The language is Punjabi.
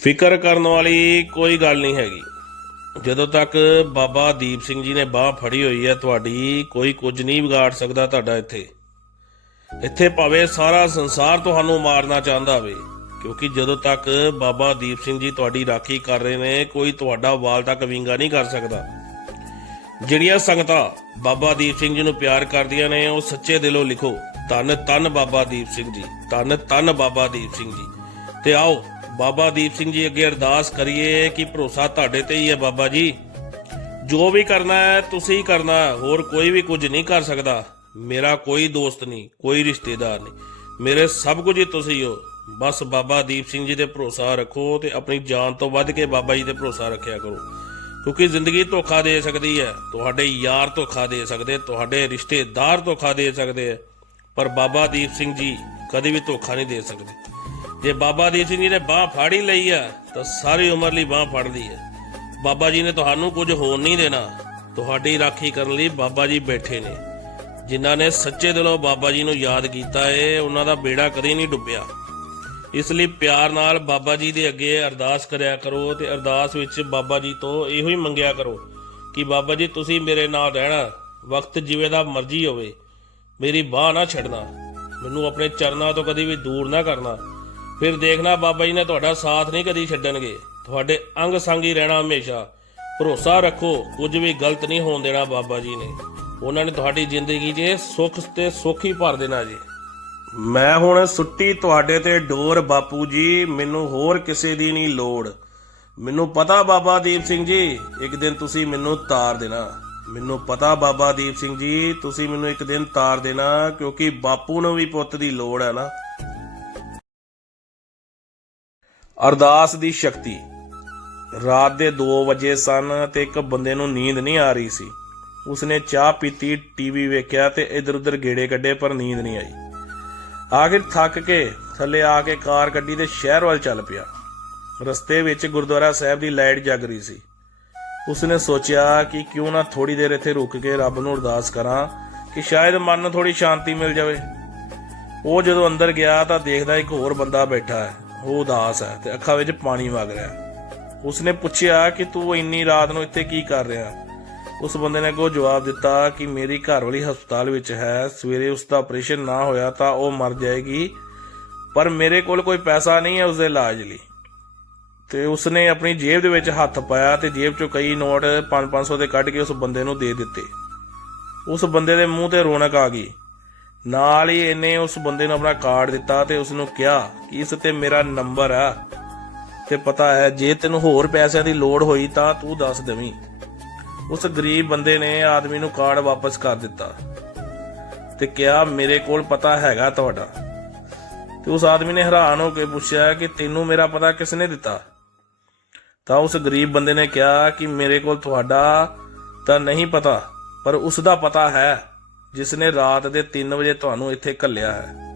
ਫਿਕਰ ਕਰਨ ਵਾਲੀ ਕੋਈ ਗੱਲ ਨਹੀਂ ਹੈਗੀ। ਜਦੋਂ ਤੱਕ ਬਾਬਾ ਦੀਪ ਸਿੰਘ ਜੀ ਨੇ ਬਾਹ ਫੜੀ ਹੋਈ ਹੈ, ਤੁਹਾਡੀ ਕੋਈ ਕੁਝ ਨਹੀਂ ਵਿਗਾੜ ਸਕਦਾ ਤੁਹਾਡਾ ਇੱਥੇ। ਇੱਥੇ ਭਾਵੇਂ ਸਾਰਾ ਸੰਸਾਰ ਤੁਹਾਨੂੰ ਮਾਰਨਾ ਚਾਹੁੰਦਾ ਹੋਵੇ, ਕਿਉਂਕਿ ਜਦੋਂ ਤੱਕ ਬਾਬਾ ਦੀਪ ਸਿੰਘ ਜੀ ਤੁਹਾਡੀ ਰਾਖੀ ਕਰ ਰਹੇ ਨੇ, ਕੋਈ ਤੁਹਾਡਾ ਵਾਲ ਤੱਕ ਵਿੰਗਾ ਨਹੀਂ ਕਰ ਸਕਦਾ। ਜਿਹੜੀਆਂ ਸੰਗਤਾਂ ਬਾਬਾ ਦੀਪ ਸਿੰਘ ਜੀ ਨੂੰ ਪਿਆਰ ਕਰਦੀਆਂ ਨੇ, ਉਹ ਸੱਚੇ ਦਿਲੋਂ ਲਿਖੋ ਧੰਨ ਤਨ ਬਾਬਾ ਦੀਪ ਸਿੰਘ ਜੀ ਧੰਨ ਤਨ ਬਾਬਾ ਦੀਪ ਸਿੰਘ ਜੀ। ਤੇ ਆਓ, ਬਾਬਾ ਦੀਪ ਸਿੰਘ ਜੀ ਅੱਗੇ ਅਰਦਾਸ ਕਰੀਏ ਕਿ ਭਰੋਸਾ ਤੁਹਾਡੇ ਤੇ ਹੀ ਹੈ ਬਾਬਾ ਜੀ। ਜੋ ਵੀ ਕਰਨਾ ਹੈ, ਤੁਸੀਂ ਹੀ ਕਰਨਾ, ਹੋਰ ਕੋਈ ਵੀ ਕੁਝ ਨਹੀਂ ਕਰ ਸਕਦਾ। ਮੇਰਾ ਕੋਈ ਦੋਸਤ ਨਹੀਂ, ਕੋਈ ਰਿਸ਼ਤੇਦਾਰ ਨਹੀਂ। ਮੇਰੇ ਸਭ ਕੁਝ ਹੀ ਤੁਸੀਂ ਹੋ। ਬਸ ਬਾਬਾ ਦੀਪ ਸਿੰਘ ਜੀ ਤੇ ਭਰੋਸਾ ਰੱਖੋ ਤੇ ਆਪਣੀ ਜਾਨ ਤੋਂ ਵੱਧ ਕੇ ਬਾਬਾ ਜੀ ਤੇ ਭਰੋਸਾ ਰੱਖਿਆ ਕਰੋ। ਕਿਉਂਕਿ ਜ਼ਿੰਦਗੀ ਧੋਖਾ ਦੇ ਸਕਦੀ ਹੈ। ਤੁਹਾਡੇ ਯਾਰ ਧੋਖਾ ਦੇ ਸਕਦੇ, ਤੁਹਾਡੇ ਰਿਸ਼ਤੇਦਾਰ ਧੋਖਾ ਦੇ ਸਕਦੇ ਹੈ। ਪਰ ਬਾਬਾ ਦੀਪ ਸਿੰਘ ਜੀ ਕਦੇ ਵੀ ਧੋਖਾ ਨਹੀਂ ਦੇ ਸਕਦੇ। ਜੇ ਬਾਬਾ ਦੀਪ ਸਿੰਘ ਜੀ ਨੇ ਬਾਹ ਫਾੜੀ ਲਈ ਆ, ਤਾਂ ਸਾਰੀ ਉਮਰ ਲਈ ਬਾਹ ਫੜ ਲਈ ਹੈ ਬਾਬਾ ਜੀ ਨੇ ਤੁਹਾਨੂੰ ਕੁਝ ਹੋਣ ਨਹੀਂ ਦੇਣਾ। ਤੁਹਾਡੀ ਰਾਖੀ ਕਰਨ ਲਈ ਬਾਬਾ ਜੀ ਬੈਠੇ ਨੇ। ਜਿਨ੍ਹਾਂ ਨੇ ਸੱਚੇ ਦਿਲੋਂ ਬਾਬਾ ਜੀ ਨੂੰ ਯਾਦ ਕੀਤਾ ਏ, ਉਹਨਾਂ ਦਾ ਬੇੜਾ ਕਦੇ ਨਹੀਂ ਡੁੱਬਿਆ। ਇਸ ਲਈ ਪਿਆਰ ਨਾਲ ਬਾਬਾ ਜੀ ਦੇ ਅੱਗੇ ਅਰਦਾਸ ਕਰਿਆ ਕਰੋ ਤੇ ਅਰਦਾਸ ਵਿੱਚ ਬਾਬਾ ਜੀ ਤੋਂ ਇਹੋ ਹੀ ਮੰਗਿਆ ਕਰੋ ਕਿ ਬਾਬਾ ਜੀ, ਤੁਸੀਂ ਮੇਰੇ ਨਾਲ ਰਹਿਣਾ। ਵਕਤ ਜਿਵੇਂ ਦਾ ਮਰਜ਼ੀ ਹੋਵੇ। ਮੇਰੀ ਬਾਹ ਨਾ ਛੱਡਣਾ। ਮੈਨੂੰ ਆਪਣੇ ਚਰਨਾਂ ਤੋਂ ਕਦੇ ਵੀ ਦੂਰ ਨਾ ਕਰਨਾ। ਫਿਰ ਦੇਖਣਾ ਬਾਬਾ ਜੀ ਨੇ ਤੁਹਾਡਾ ਸਾਥ ਨਹੀਂ ਕਦੀ ਛੱਡਣਗੇ। ਤੁਹਾਡੇ ਅੰਗ ਸੰਗ ਹੀ ਰਹਿਣਾ ਹਮੇਸ਼ਾ। ਭਰੋਸਾ ਰੱਖੋ, ਕੁਝ ਵੀ ਗਲਤ ਨਹੀਂ ਹੋਣ ਦੇਣਾ ਬਾਬਾ ਜੀ ਨੇ। ਉਹਨਾਂ ਨੇ ਤੁਹਾਡੀ ਜ਼ਿੰਦਗੀ 'ਚ ਸੁੱਖ ਤੇ ਸੁੱਖ ਹੀ ਭਰ ਦੇਣਾ ਜੀ। ਮੈਂ ਹੁਣ ਸੁੱਟੀ ਤੁਹਾਡੇ ਤੇ ਡੋਰ ਬਾਪੂ ਜੀ, ਮੈਨੂੰ ਹੋਰ ਕਿਸੇ ਦੀ ਨਹੀਂ ਲੋੜ। ਮੈਨੂੰ ਪਤਾ ਬਾਬਾ ਦੀਪ ਸਿੰਘ ਜੀ, ਇੱਕ ਦਿਨ ਤੁਸੀਂ ਮੈਨੂੰ ਤਾਰ ਦੇਣਾ। ਮੈਨੂੰ ਪਤਾ ਬਾਬਾ ਦੀਪ ਸਿੰਘ ਜੀ, ਤੁਸੀਂ ਮੈਨੂੰ ਇੱਕ ਦਿਨ ਤਾਰ ਦੇਣਾ, ਕਿਉਂਕਿ ਬਾਪੂ ਨੂੰ ਵੀ ਪੁੱਤ ਦੀ ਲੋੜ ਹੈ ਨਾ। ਅਰਦਾਸ ਦੀ ਸ਼ਕਤੀ। ਰਾਤ ਦੇ 2 ਵਜੇ ਸਨ ਤੇ ਇੱਕ ਬੰਦੇ ਨੂੰ ਨੀਂਦ ਨਹੀਂ ਆ ਰਹੀ ਸੀ। ਉਸਨੇ ਚਾਹ ਪੀਤੀ, ਟੀਵੀ ਵੇਖਿਆ ਤੇ ਇਧਰ ਉਧਰ ਗੇੜੇ ਕੱਢੇ ਪਰ ਨੀਂਦ ਨਹੀਂ ਆਈ। ਆਖਿਰ ਥੱਕ ਕੇ ਥੱਲੇ ਆ ਕੇ ਕਾਰ ਕੱਢੀ ਦੇ ਸ਼ਹਿਰ ਵੱਲ ਚੱਲ ਪਿਆ। ਰਸਤੇ ਵਿੱਚ ਗੁਰਦੁਆਰਾ ਸਾਹਿਬ ਦੀ ਲਾਈਟ ਜਗ ਰਹੀ ਸੀ। ਉਸਨੇ ਸੋਚਿਆ ਕਿ ਕਿਉਂ ਨਾ ਥੋੜੀ ਦੇਰ ਇੱਥੇ ਰੁਕ ਕੇ ਰੱਬ ਨੂੰ ਅਰਦਾਸ ਕਰਾਂ ਕਿ ਸ਼ਾਇਦ ਮਨ ਨੂੰ ਥੋੜੀ ਸ਼ਾਂਤੀ ਮਿਲ ਜਾਵੇ। ਉਹ ਜਦੋਂ ਅੰਦਰ ਗਿਆ ਤਾਂ ਦੇਖਦਾ ਇੱਕ ਹੋਰ ਬੰਦਾ ਬੈਠਾ ਹੈ। ਉਹ ਉਦਾਸ ਹੈ ਤੇ ਅੱਖਾਂ ਵਿੱਚ ਪਾਣੀ ਵਗ ਰਿਹਾ ਉਸਨੇ ਪੁੱਛਿਆ ਕਿ ਤੂੰ ਇੰਨੀ ਰਾਤ ਨੂੰ ਇੱਥੇ ਕੀ ਕਰ ਰਿਹਾ ਉਸ ਬੰਦੇ ਨੇ ਕੋ ਜਵਾਬ ਦਿੱਤਾ ਕਿ ਮੇਰੀ ਘਰਵਾਲੀ ਹਸਪਤਾਲ ਵਿੱਚ ਹੈ। ਸਵੇਰੇ ਉਸ ਦਾ ਆਪਰੇਸ਼ਨ ਨਾ ਹੋਇਆ ਤਾਂ ਉਹ ਮਰ ਜਾਏਗੀ, ਪਰ ਮੇਰੇ ਕੋਲ ਕੋਈ ਪੈਸਾ ਨਹੀਂ ਹੈ ਉਸ ਦੇ ਇਲਾਜ ਲਈ। ਤੇ ਉਸਨੇ ਆਪਣੀ ਜੇਬ ਦੇ ਵਿੱਚ ਹੱਥ ਪਾਇਆ ਤੇ ਜੇਬ ਚੋਂ ਕਈ ਨੋਟ 5-500 ਦੇ ਕੱਢ ਕੇ ਉਸ ਬੰਦੇ ਨੂੰ ਦੇ ਦਿੱਤੇ। ਉਸ ਬੰਦੇ ਦੇ ਮੂੰਹ ਤੇ ਰੌਣਕ ਆ ਗਈ। ਨਾਲ ਹੀ ਇਹਨੇ ਉਸ ਬੰਦੇ ਨੂੰ ਆਪਣਾ ਕਾਰਡ ਦਿੱਤਾ ਤੇ ਉਸ ਨੂੰ ਕਿਹਾ ਕਿ ਇਸ ਤੇ ਮੇਰਾ ਨੰਬਰ ਆ। ਤੇ ਪਤਾ ਹੈ, ਜੇ ਤੈਨੂੰ ਹੋਰ ਪੈਸਿਆਂ ਦੀ ਲੋੜ ਹੋਈ ਤਾਂ ਤੂੰ ਦੱਸ ਦੇਵੀਂ। ਉਸ ਗਰੀਬ ਬੰਦੇ ਨੇ ਆਦਮੀ ਨੂੰ ਕਾਰਡ ਵਾਪਸ ਕਰ ਦਿੱਤਾ। ਤੇ ਕਿਹਾ, ਮੇਰੇ ਕੋਲ ਪਤਾ ਹੈਗਾ ਤੁਹਾਡਾ। ਤੇ ਉਸ ਆਦਮੀ ਨੇ ਹੈਰਾਨ ਹੋ ਕੇ ਪੁੱਛਿਆ ਕਿ ਤੈਨੂੰ ਮੇਰਾ ਪਤਾ ਕਿਸ ਨੇ ਦਿੱਤਾ? ਤਾਂ ਉਸ ਗਰੀਬ ਬੰਦੇ ਨੇ ਕਿਹਾ ਕਿ ਮੇਰੇ ਕੋਲ ਤੁਹਾਡਾ ਤਾਂ ਨਹੀਂ ਪਤਾ, ਪਰ ਉਸ ਦਾ ਪਤਾ ਹੈ। ਜਿਸ ਨੇ ਰਾਤ ਦੇ 3 ਵਜੇ ਤੁਹਾਨੂੰ ਇੱਥੇ ਘੱਲਿਆ ਹੈ।